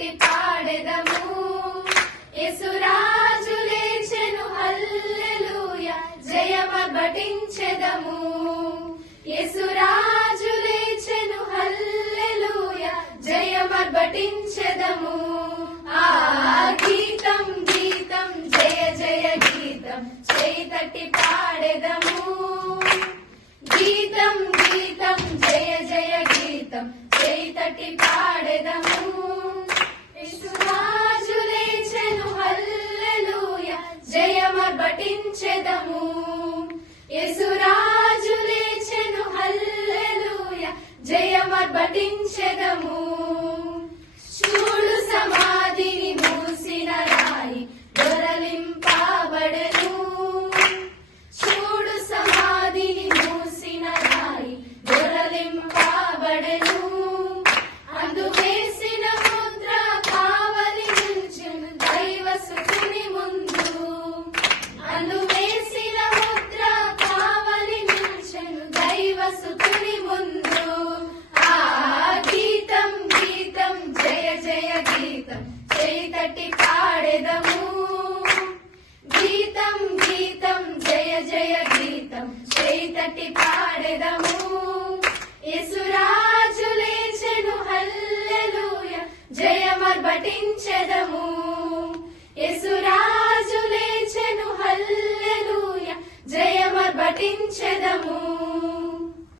తట్టి పాడెదము యేసురాజు లేచెను హల్లెలూయా జయమర్భటించెదము యేసురాజు లేచెను హల్లెలూయా జయమర్భటించెదము ఆ గీతం గీతం జయ జయ గీతం చేయి తట్టి పాడెదము గీతం గీతం జయ జయ గీతం చేయి తట్టి పాడెదము యేసురాజు లేచెను హల్లెలూయా జయమర్భటించెదము యేసురాజు లేచెను హల్లెలూయా జయమర్భటించెదము చూడు సమాధిని మూసిన రాయి దొరలింపబడెను చూడు సమాధిని మూసిన రాయి దొరలింపబడెను అందు వేసిన ముద్ర కావలి నుంచెను దైవసుతుని ముందు అందు వేసిన ముద్ర కావలి నుంచెను దైవసుతుని ముందు ఆ గీతం గీతం జయ జయ గీతం చేయి తట్టి పాడెదము గీతం గీతం జయ జయ గీతం చేయి తట్టి పాడెదము